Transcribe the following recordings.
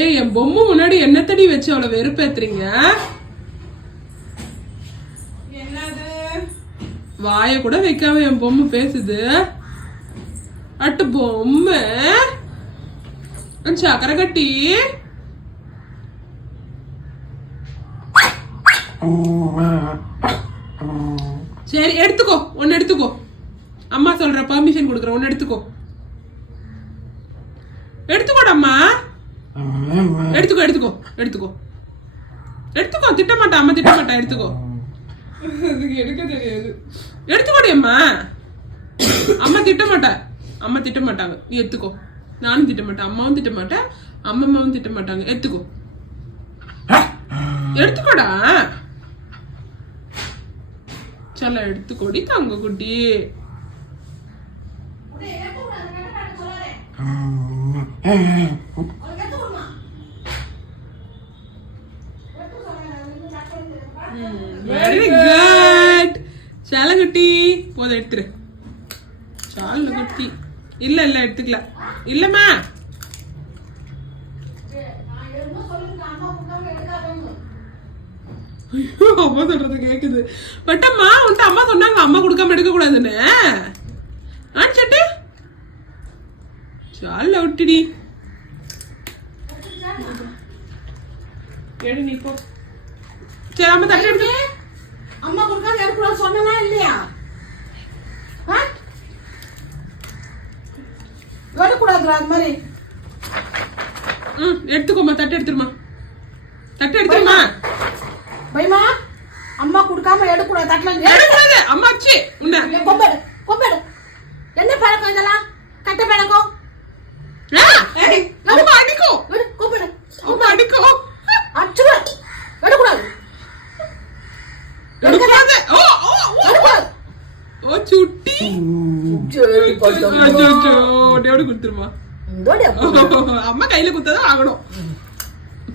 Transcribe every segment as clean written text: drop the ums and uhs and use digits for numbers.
ஏய் என் பொம்மை முன்னாடி என்ன தடி வச்சு அவளை வெறுப்பேத்துறீங்க? என்னது வாய கூட வைக்காம என் பொம்மை பேசுது. அட்டு பொம்மை சக்கரை கட்டி. சரி எடுத்துக்கோ, ஒன்னு எடுத்துக்கோ. அம்மா சொல்ற பர்மிஷன் கொடுக்குற, ஒன்னு எடுத்துக்கோ. எடுத்துக்கோடம்மா, எடுத்துக்கோ எடுத்துக்கோ எடுத்துக்கோ எடுத்துக்கோ. திட்ட மாட்டா அம்மா, திட்ட மாட்டா. எடுத்துக்கோ. எடுக்க தெரியாது. எடுத்துக்கோடி அம்மா. அம்மா திட்ட மாட்டா, அம்மா திட்ட மாட்டாங்க. நீ எடுத்துக்கோ. நானும் திட்ட மாட்டேன், அம்மாவும் திட்ட மாட்டேன், அம்மாவும் திட்ட மாட்டாங்க. எடுத்துக்கோ, எடுத்துக்கோடா. சல எடுத்துக்கோடி தங்க குட்டி. Very good. சால குட்டி போதும், எடுத்துரு. சால குட்டி. இல்ல இல்ல எடுத்துக்கல. இல்லம்மா, அம்மா சொல்றது கேக்குது. பட் அம்மா உன்ட்ட அம்மா சொன்னாங்க அம்மா கொடுக்காம எடுக்க கூடாதுன்னு. ஆன்சட்டு சால விட்டுடி. எடு நீ போ. சரி அம்மா தட்டு எடுத்து. அம்மா கொடுக்காம எடுக்கூடாது சொன்னா இல்லையா? எடுக்கூடாதுடா அது மாதிரி. எடுத்துக்கோமா, தட்டு எடுத்துருமா, தட்டு எடுத்துருமா. பைமா அம்மா கொடுக்காம எடுக்கூடாது, தட்டல எடுக்கூடாது. அம்மா அச்சி உன்ன கொம்பேடு கொம்பேடு. என்ன பழக்கம் இதெல்லாம்? கட்ட பழக்கம். அம்மா அடிக்கோ, கொம்பேடு. அம்மா அடிக்கோ. அச்சுவ எடுக்கூடாது, எடுக்கூடாது. ஓ ஓ எடுக்கூடாது. ஓ சுட்டி. சரி அச்சோ டேவிட கொடுத்துருமா. அம்மா கையில குத்ததான் ஆகணும்.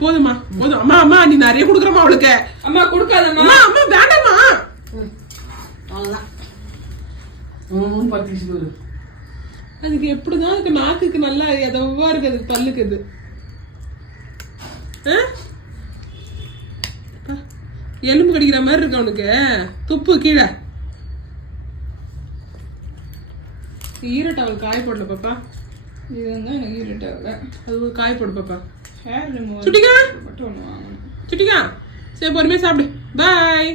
போதுமா போதும். அம்மா அம்மா நீ நிறைய குடுக்குறமா அவளுக்கு. அம்மா கொடுக்காதம்மா. அம்மா வேண்டாமா. அதுக்கு எப்படிதான் அதுக்கு நாக்குக்கு நல்லா எதவா இருக்கு, அதுக்கு பல்லுக்கு இது. எலும்பு கடிக்கிற மாதிரி இருக்கு அவனுக்கு. துப்பு கீழே. ஈரட்டவல் காய போடல பாப்பா. இதுதான் எனக்கு ஈரட்டவல். அது காய போடு பாப்பா. சுட்டிக்கா சுட்டிக்கா. சரி பொறுமையா சாப்பிடு. பாய்.